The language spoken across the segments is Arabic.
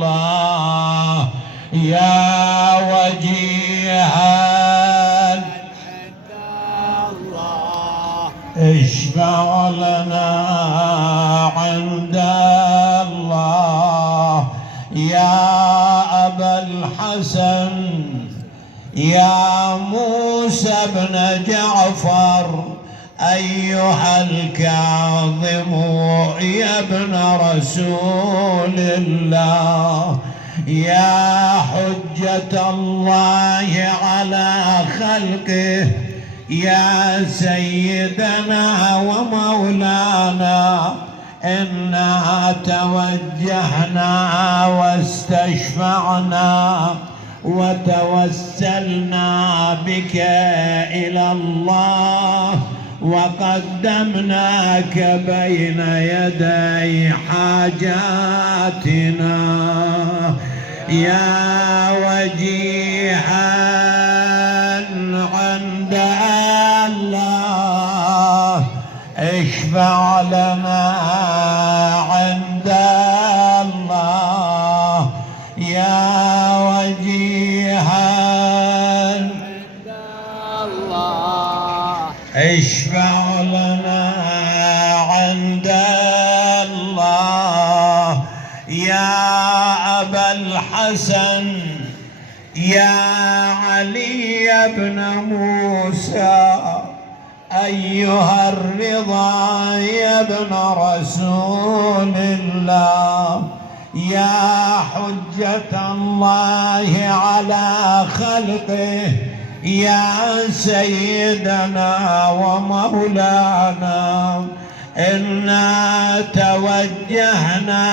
الله يا وجيها الله اشفع لنا عند الله يا أبا الحسن يا موسى بن جعفر أيها الكاظم يا ابن رسول الله يا حجة الله على خلقه يا سيدنا ومولانا إنا توجهنا واستشفعنا وتوسلنا بك إلى الله وقدمناك بين يدي حاجاتنا يا وجيها عند الله اشفع لنا عند الله يا وجيها عند الله اشفع لنا عند الله يا أبا الحسن يا علي بن موسى أيها الرضا يا ابن رسول الله يا حجة الله على خلقه يا سيدنا ومولانا إنا توجهنا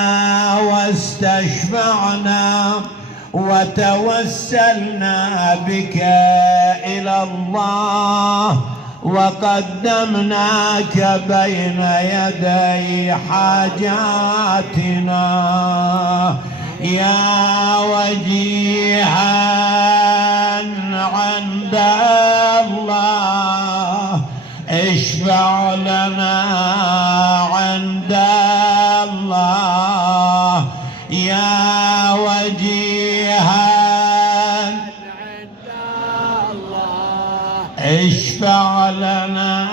واستشفعنا وتوسلنا بك إلى الله وقدمناك بين يدي حاجاتنا يا وجيها عند الله اشفع لنا عند الله يا وجيها عند الله اشفع لنا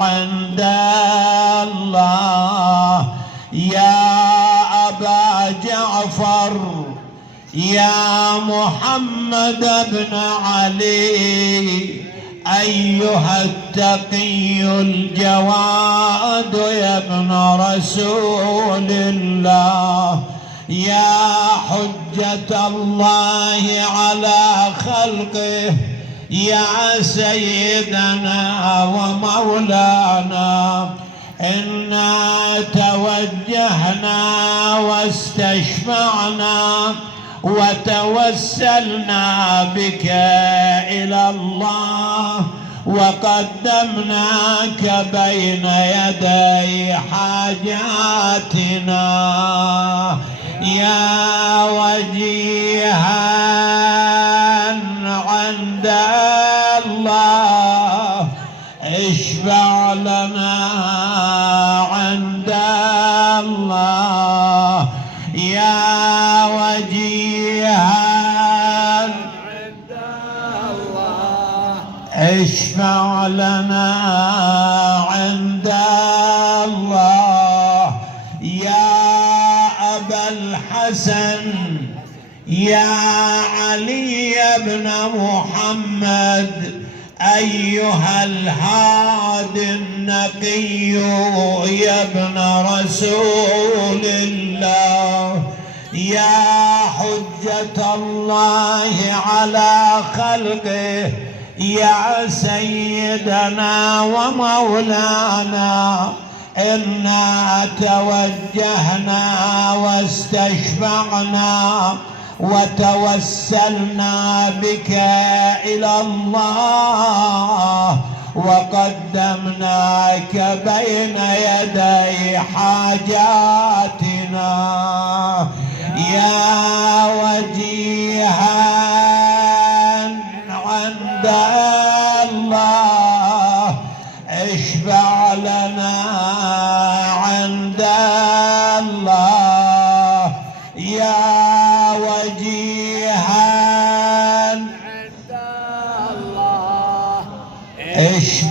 عند الله يا أبا جعفر يا محمد بن علي أيها التقي الجواد يا ابن رسول الله يا حجة الله على خلقه يا سيدنا ومولانا إنا توجهنا واستشفعنا وتوسلنا بك إلى الله وقدمناك بين يدي حاجاتنا يا وجيها عند الله اشفع لنا عند الله يا وجيها عند الله اشفع لنا عند الله يا أبا الحسن يا علي بن محمد أيها الهادي النقي يا ابن رسول الله يا حجة الله على خلقه يا سيدنا ومولانا إنا توجهنا واستشفعنا وتوسلنا بك إلى الله وقدمناك بين يدي حاجاتنا يا وجيها عند الله اشفع لنا عند الله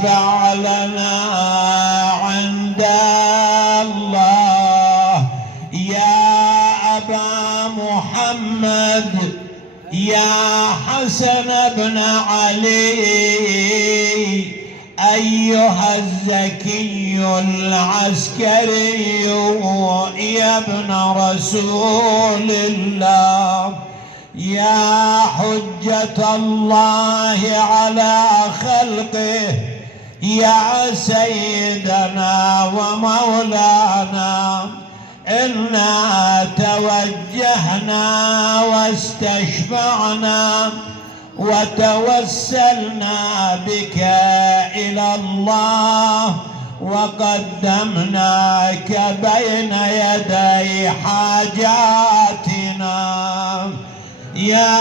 اشفع لنا عند الله يا أبا محمد يا حسن بن علي أيها الزكي العسكري يا ابن رسول الله يا حجة الله على خلقه يا سيدنا ومولانا إنا توجهنا واستشفعنا وتوسلنا بك إلى الله وقدمناك بين يدي حاجاتنا يا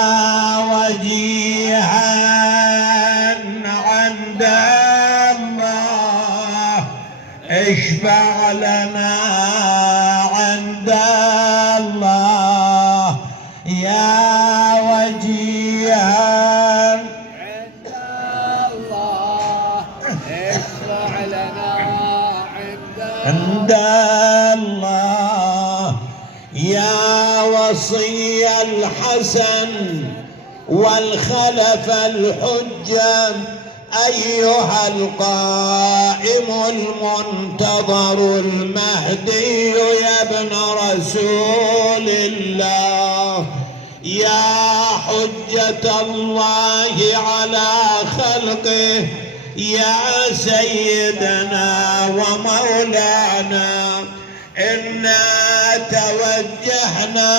وجيها عند الله اشفع لنا عند الله يا وجيها عند الله اشفع لنا عند الله يا وصي الحسن والخلف الحجة أيها القائم المنتظر المهدي يا ابن رسول الله يا حجة الله على خلقه يا سيدنا ومولانا إنا توجهنا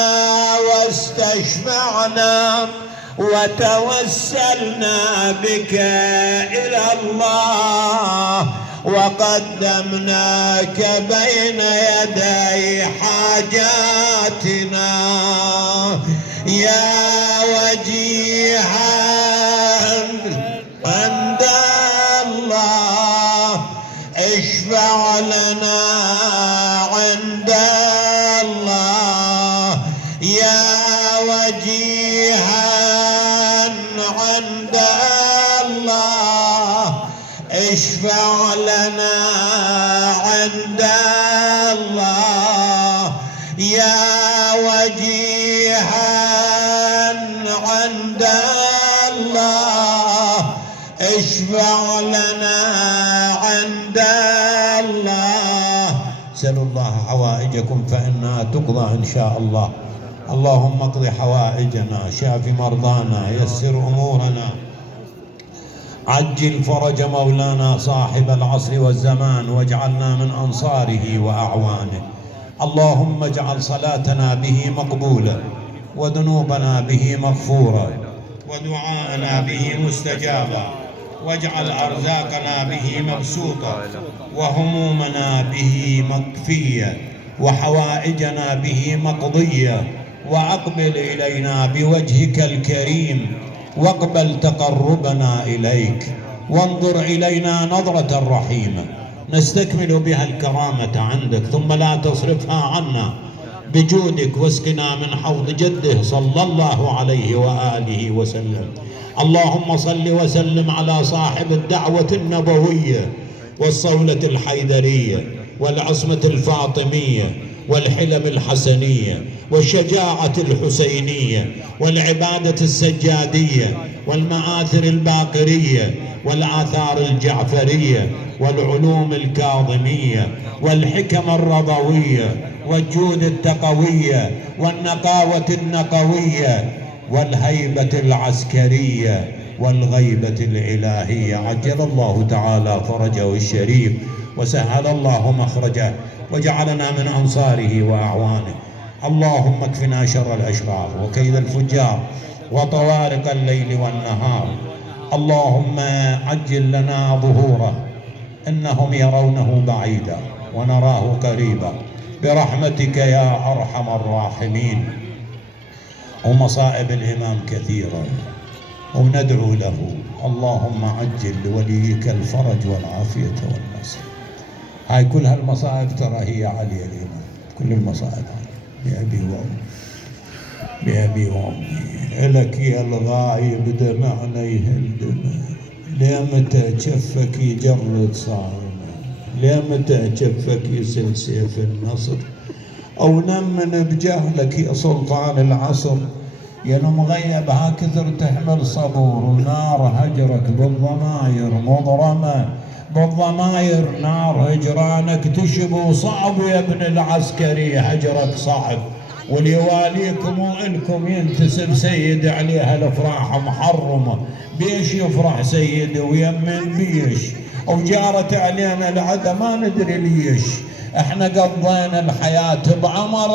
واستشفعنا وتوسلنا بك إلى الله وقدمناك بين يدي حاجاتنا يا وجيها عند الله اشفع لنا عند الله يا وجيها عند الله اشفع لنا عند الله يا وجيها عند الله اشفع لنا عند الله. سلوا الله حوائجكم فإنها تقضى إن شاء الله. اللهم اقض حوائجنا، شاف مرضانا، يسر أمورنا، عجل فرج مولانا صاحب العصر والزمان، واجعلنا من أنصاره وأعوانه. اللهم اجعل صلاتنا به مقبولة، وذنوبنا به مغفورة، ودعاءنا به مستجابا، واجعل أرزاقنا به مبسوطة، وهمومنا به مكفية، وحوائجنا به مقضية. وأقبل إلينا بوجهك الكريم، واقبل تقربنا إليك، وانظر إلينا نظرة رحيمة نستكمل بها الكرامة عندك، ثم لا تصرفها عنا بجودك، واسقنا من حوض جده صلى الله عليه وآله وسلم. اللهم صل وسلم على صاحب الدعوة النبوية والصولة الحيدرية والعصمة الفاطمية والحلم الحسنية والشجاعة الحسينية والعبادة السجادية والمآثر الباقرية والآثار الجعفرية والعلوم الكاظمية والحكم الرضوية والجود التقوية والنقاوة النقوية والهيبة العسكرية والغيبة الإلهية. عجل الله تعالى فرجه الشريف وسهل الله مخرجه وجعلنا من أنصاره وأعوانه. اللهم اكفنا شر الأشرار وكيد الفجار وطوارق الليل والنهار. اللهم عجل لنا ظهوره، إنهم يرونه بعيدا ونراه قريبا برحمتك يا أرحم الراحمين. ومصائب الإمام كثيرة وندعو له. اللهم عجل لوليك الفرج والعافية والنصر. هاي كل هالمصائب ترى هي علي الإمام، كل المصائب بأبي وأمي، بأبي وأمي. إلك يا الغايب دمعنا يهل دمع لمتى جفك يجرد صارمة؟ لمتى جفك يسل سيف النصر؟ أو نمن بجهلك يا سلطان العصر، يا المغيب ها كثر تحمل صبور، ونار هجرك بالضماير مضرمة، بالضماير نار هجرانك تشبو صعب يا ابن العسكري، هجرك صعب. وليواليكم وإلكم ينتسب سيد عليها الافراح محرمه، بيش يفرح سيدي ويمن بيش، وجارت علينا العدا ما ندري ليش، احنا قضينا الحياه بعمر